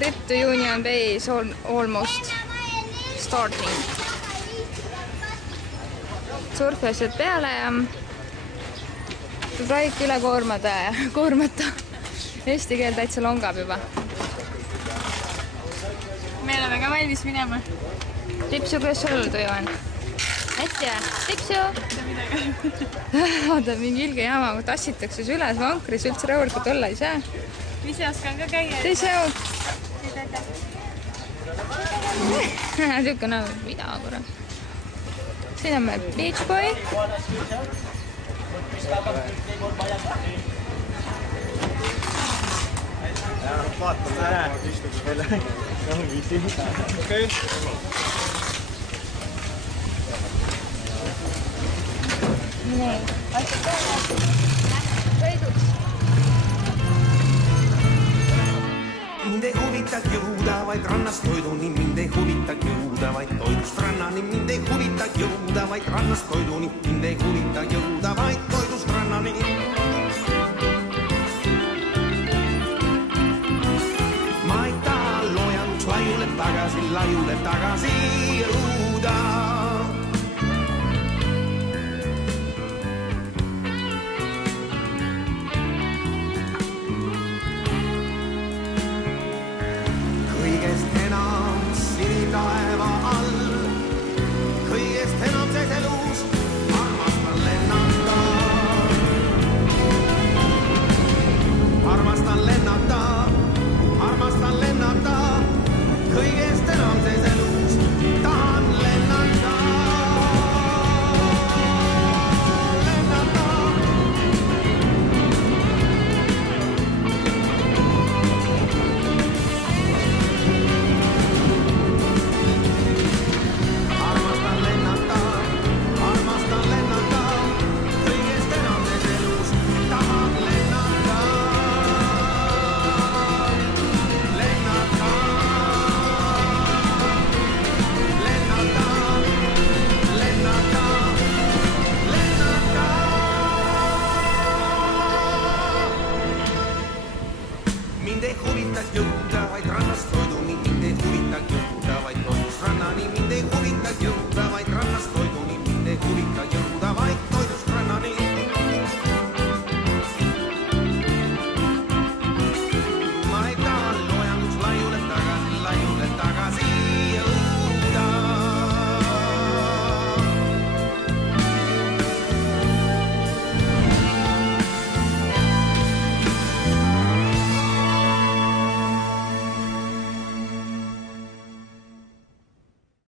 Trip to Union Bay is almost starting. Surfjased peale ja Raik üle koormata. Eesti keel täitsa longab juba. Me oleme ka valmis minema. Tipsu, kuidas sul tuju on? Hästi ja? Tipsu! Vaata, mingi ilge jaama, kui tassitakse üles vankris, üldse rõurgut olla ei saa. Ise oskan ka käia. Teise jau! Tükka näo, mida kurat. Siin on meil Beach Boy. Vaatame ära. Okei. Nii, asjad peale. Sõiduks. Mind ei huvita jõuda vaid rannast toiduni, mind ei huvita jõuda vaid toidust rannani, mind ei huvita jõuda vaid rannast toiduni, mind ei huvita jõuda vaid toidust rannani. Ma ei taha loojanduks laiule tagasi jõuda.